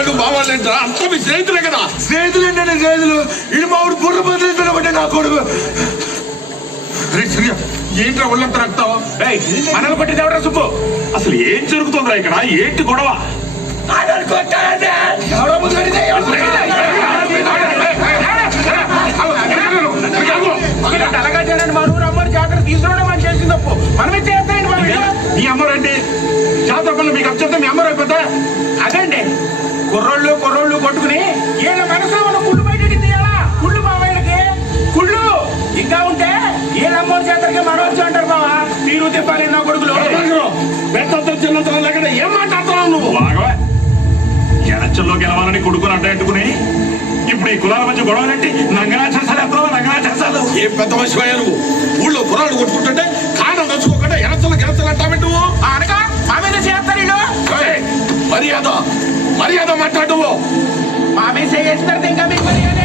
వాళ్ళు బావాళ్ళు ఏంట్రా? అంతా మీ స్నేహితులే కదా. స్నేహితులు ఏంటంటే స్నేహితులు, ఇది మా ఊరు బుర్ర బదిలిస్తున్నట్టే నా కొడుకు. ఏంట్రా ఒళ్ళంతా రక్తావు? మనల్ని కొట్టింది ఎవరా సుబ్బు? అసలు ఏం జరుగుతుందిరా ఇక్కడ? ఏంటి గొడవ? అలాగా చేయండి. మా ఊరు అమ్మని జాతర తీసుకురావడం అని చేసింది తప్పు. మనమే చేస్తాయండి. మీ అమ్మరండి జాతర పనులు మీకు అచ్చంతా మీ అమ్మరు అయిపోతా. అదండి కుర్రోళ్ళు కొట్టుకుని వీళ్ళ మనసులో ఉన్న కుళ్ళు బయట తీయాలా? కుళ్ళు బాబాయ్యకి కుళ్ళు ఇంకా ఉంటే వీళ్ళ అమ్మోడి జాతరకి మనవచ్చు అంటారు బావా. మీరు తిప్పాలి నా కొడుకులు. పెద్ద చిన్నంతరం లేకుండా ఏం మాట్లాడుతున్నావు నువ్వు? బాగా ఎలక్షన్లో గెలవాలని కొడుకుని అడ్డట్టుకుని ఇప్పుడు ఈ కులాల మధ్య గొడవలంటే నంగనాచేసాలు ఎత్తావా? నంగనాచేసాలు ఏం పెద్ద మనిషి నువ్వు? ఊళ్ళో కుర్రాళ్ళు కొట్టుకుంటుంటే కారణం నచ్చుకోకుండా ఎనచలు అంటావేంటి నువ్వు? అనగా మా మీద చేస్తారు వీళ్ళు. మర్యాద మాట్లాడు. మా మీద చేస్తారు ఇంకా మీకు మర్యాద